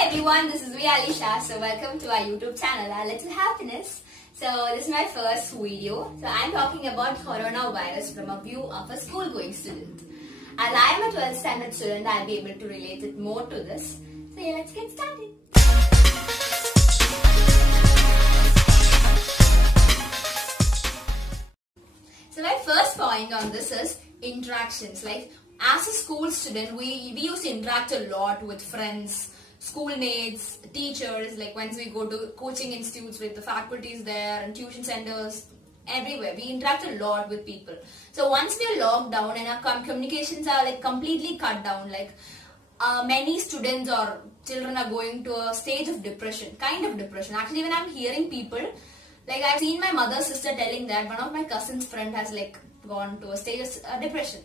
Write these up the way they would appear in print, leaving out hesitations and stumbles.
Hi everyone, this is me Alisha. So welcome to our YouTube channel, Our Little Happiness. So this is my first video. So I'm talking about coronavirus from a view of a school-going student. As I am a 12th standard student, I'll be able to relate it more to this. So yeah, let's get started. So my first point on this is interactions. Like as a school student, we used to interact a lot with friends, schoolmates, teachers. Like once we go to coaching institutes with the faculties there and tuition centers, everywhere we interact a lot with people. So once we are locked down and our communications are like completely cut down, like many students or children are going to a stage of depression, kind of depression. Actually, when I'm hearing people, like I've seen my mother's sister telling that one of my cousin's friend has like gone to a stage of depression.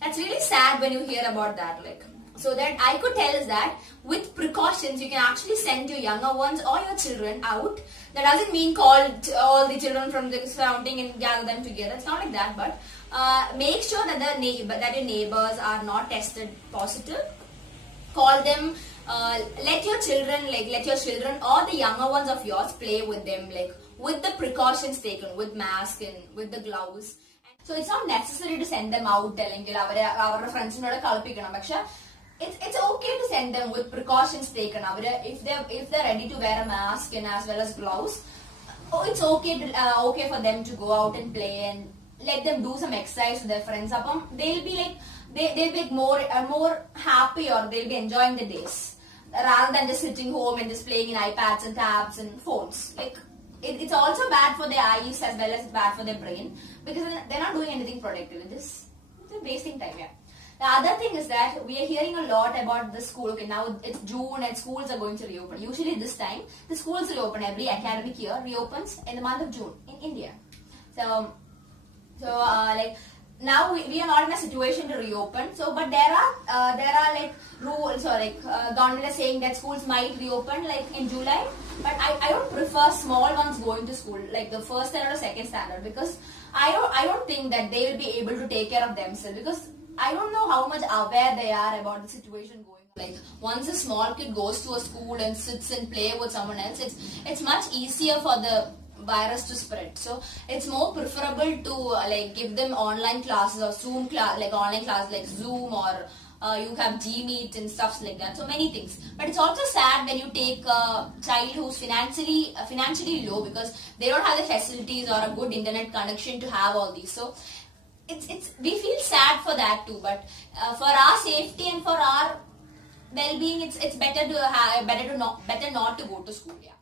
That's really sad when you hear about that. Like, so that I could tell is that with precautions you can actually send your younger ones or your children out. That doesn't mean call all the children from the surrounding and gather them together. It's not like that, but make sure that your neighbors are not tested positive. Call them. Let your children or the younger ones of yours play with them, like with the precautions taken, with mask and with the gloves. So it's not necessary to send them out telling our friends it's okay to send them with precautions taken. If they're ready to wear a mask and as well as gloves, it's okay for them to go out and play and let them do some exercise with their friends. They'll be like they'll be more happy, or they'll be enjoying the days rather than just sitting home and just playing in iPads and tabs and phones. Like it's also bad for their eyes as well as bad for their brain, because they're not doing anything productive. It's wasting time. Yeah. The other thing is that we are hearing a lot about the school. Okay, now it's June and schools are going to reopen. Usually this time the schools reopen every academic year, reopens in the month of June in India. So like now we are not in a situation to reopen. So but there are like rules, or like government is saying that schools might reopen like in July. But I don't prefer small ones going to school, like the first standard or second standard, because I don't think that they will be able to take care of themselves, because I don't know how much aware they are about the situation going on. Like once a small kid goes to a school and sits and play with someone else, it's much easier for the virus to spread. So it's more preferable to like give them online classes or Zoom class, like online class like Zoom, or you have Gmeet and stuff like that. So many things. But it's also sad when you take a child who's financially low, because they don't have the facilities or a good internet connection to have all these. So we feel sad for that too. But for our safety and for our well-being, it's better not to go to school. Yeah.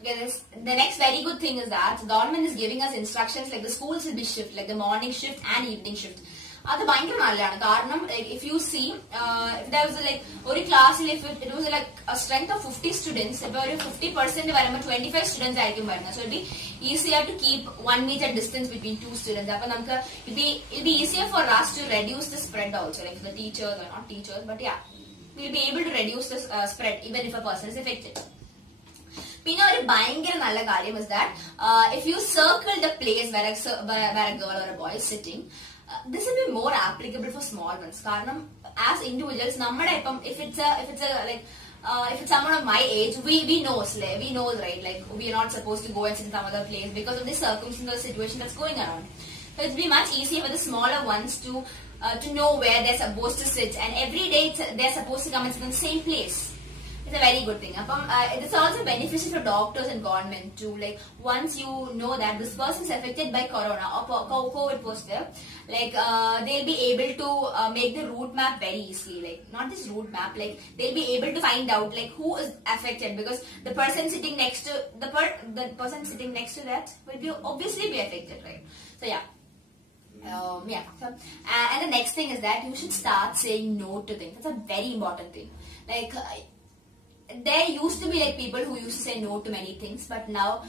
Okay, the next very good thing is that the government is giving us instructions like the schools will be shift, like the morning shift and evening shift. That's very good. Like if you see, if there was like one class, if it was like a strength of 50 students, if 50%, 25 students, so it'll be easier to keep 1 meter distance between two students. It'll be easier for us to reduce the spread also, like the teachers or not teachers, but yeah, we'll be able to reduce the spread even if a person is affected. Another bangera karyam is that if you circle the place where a girl or a boy is sitting, this will be more applicable for small ones. As individuals, if it's someone of my age, we know, right? Like we are not supposed to go and sit in some other place because of the circumstance or situation that's going around. So it'll be much easier for the smaller ones to know where they're supposed to sit, and every day they're supposed to come and sit in the same place. It's a very good thing. It's also beneficial for doctors and government too. Like once you know that this person is affected by corona or COVID positive, like they'll be able to make the route map very easily. Like not this route map, like they'll be able to find out like who is affected, because the person sitting next to that will be obviously be affected, right? So yeah. And the next thing is that you should start saying no to things. That's a very important thing. Like there used to be like people who used to say no to many things, but now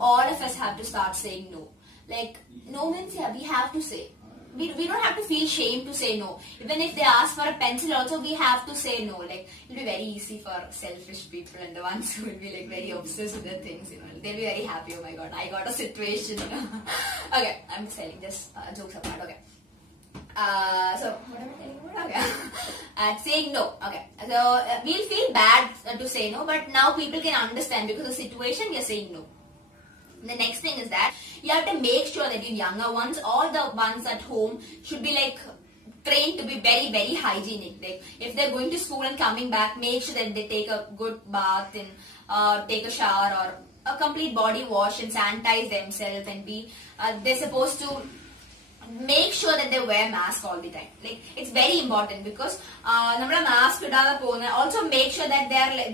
all of us have to start saying no. Like no means yeah, we have to say. We don't have to feel shame to say no. Even if they ask for a pencil also, we have to say no. Like it'll be very easy for selfish people and the ones who will be like very obsessed with their things, you know. They'll be very happy, oh my god, I got a situation, you know. Okay, I'm telling just jokes apart, okay. So what am I telling about? Okay. Saying no. Okay. So we'll feel bad to say no, but now people can understand because of the situation we are saying no. The next thing is that you have to make sure that your younger ones, all the ones at home, should be like trained to be very, very hygienic. Like if they're going to school and coming back, make sure that they take a good bath and take a shower or a complete body wash and sanitize themselves and be. They're supposed to make sure that they wear mask all the time. Like it's very important because nammude mask idada poguna. Also make sure that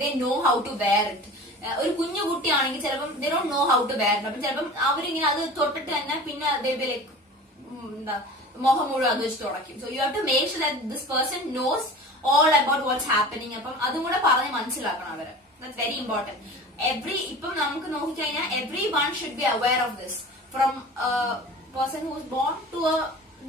they know how to wear it. ഒരു കുഞ്ഞു കുട്ടിയാണെങ്കിൽ ചിലപ്പം they don't know how to wear it. അപ്പം ചിലപ്പം അവരിങ്ങനെ അത് തൊട്ടിട്ട് തന്നെ പിന്നെ they will like എന്താ മോഹം മുഴുവൻ അത് വെച്ച് തുടക്കും. So you have to make sure that this person knows all about what's happening. അപ്പം അതും കൂടെ പറഞ്ഞ് മനസ്സിലാക്കണം അവര്. That's very important. ഇപ്പം നമുക്ക് നോക്കിക്കഴിഞ്ഞാൽ everyone should be aware of this. From person who was born to a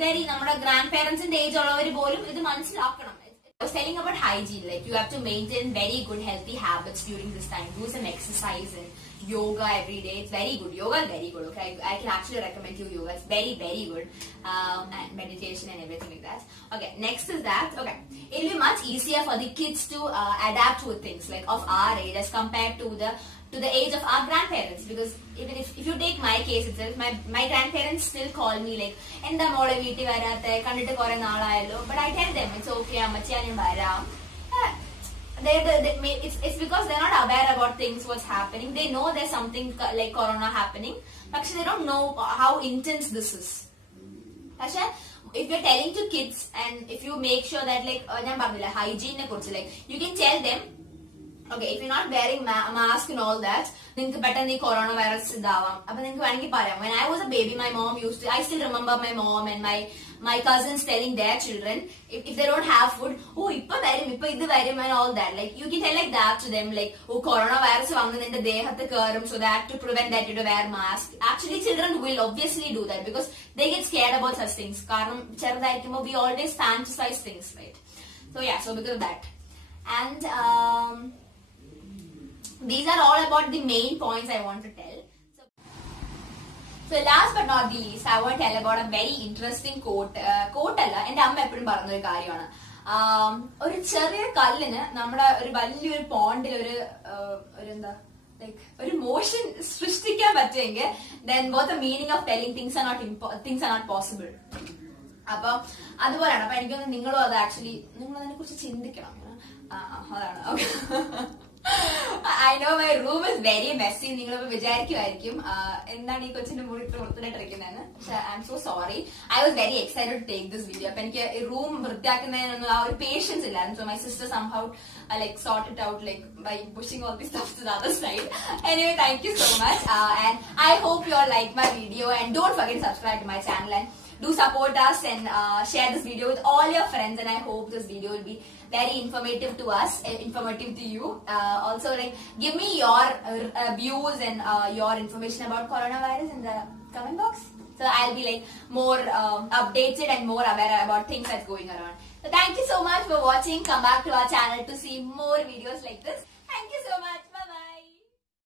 very നമ്മുടെ grandparents-ന്റെ age ഉള്ളവർ പോലും ഇത് മനസ്സിലാക്കണം. I was telling about hygiene, like you have to maintain very good healthy habits during this time. Do some exercise and yoga every day. It's very good. Yoga is very good. Okay, I can actually recommend you yoga. It's very, very good. And meditation and everything like that. Okay, next is that. Okay, it'll be much easier for the kids to adapt with things like of our age as compared to the age of our grandparents, because even if you take my case itself, my grandparents still call me like enda mole veetti varathe kandittu kore naalayallo, but I tell them it's okay ammachi annu varam. It's because they're not aware about things what's happening. They know there's something like corona happening, but they don't know how intense this is. Actually, if you're telling to kids and if you make sure that like hygiene ne kurichu, like you can tell them, okay, if you're not wearing mask and all that, നിങ്ങൾക്ക് പെട്ടെന്ന് ഈ corona virus ഇതാവാം. അപ്പൊ നിങ്ങൾക്ക് വേണമെങ്കിൽ പറയാം, when I was a baby my mom used to, I still remember my mom and my cousins telling their children if they don't have food, oh ഇപ്പൊ വരും ഇപ്പൊ ഇത് വരും and all that. Like you can tell like that to them, like oh corona virus വന്ന് നിന്റെ ദേഹത്ത് കയറും, so that to prevent that you to wear mask. Actually children will obviously do that because they get scared about such things. കാരണം ചെറുതായിരിക്കുമ്പോൾ we always fantasize things, right? So yeah, so because of that. And these are all about the main points I want to tell. So last but not the least, I want to tell about a very interesting quote. Quote alla എൻ്റെ അമ്മ എപ്പോഴും പറഞ്ഞ ഒരു കാര്യമാണ്. ഒരു ചെറിയ കല്ലിന് നമ്മുടെ ഒരു വലിയൊരു പോണ്ടിൽ ഒരു എന്താ like ഒരു മോഷൻ സൃഷ്ടിക്കാൻ പറ്റുമെങ്കിൽ then both the meaning of telling things are not possible. അപ്പൊ അതുപോലെയാണ്. അപ്പൊ എനിക്കൊന്ന് നിങ്ങളും അത് ആക്ച്വലി നിങ്ങൾ അതിനെ കുറിച്ച് ചിന്തിക്കണം. അതാണ്. Okay, I know my room is very messy. നിങ്ങളിപ്പോ വിചാരിക്കുമായിരിക്കും എന്താണ് ഈ കൊച്ചിന്റെ മുറി ഇത്ര വൃത്തിയായിട്ടിരിക്കുന്നതെന്ന്. പക്ഷെ I am so sorry. I was very excited to take this video. അപ്പൊ എനിക്ക് റൂം വൃത്തിയാക്കുന്നതിനൊന്നും ആ ഒരു പേഷ്യൻസ് ഇല്ലായിരുന്നു. So my sister somehow like sort it out like by pushing all these stuff to the other side. Anyway, thank you so much. And I hope you all like my video, and don't forget to subscribe to my channel and do support us and share this video with all your friends. And I hope this video will be very informative to us, informative to you. Also, like give me your views and your information about coronavirus in the comment box. So I'll be like more updated and more aware about things that's going around. So thank you so much for watching. Come back to our channel to see more videos like this. Thank you so much.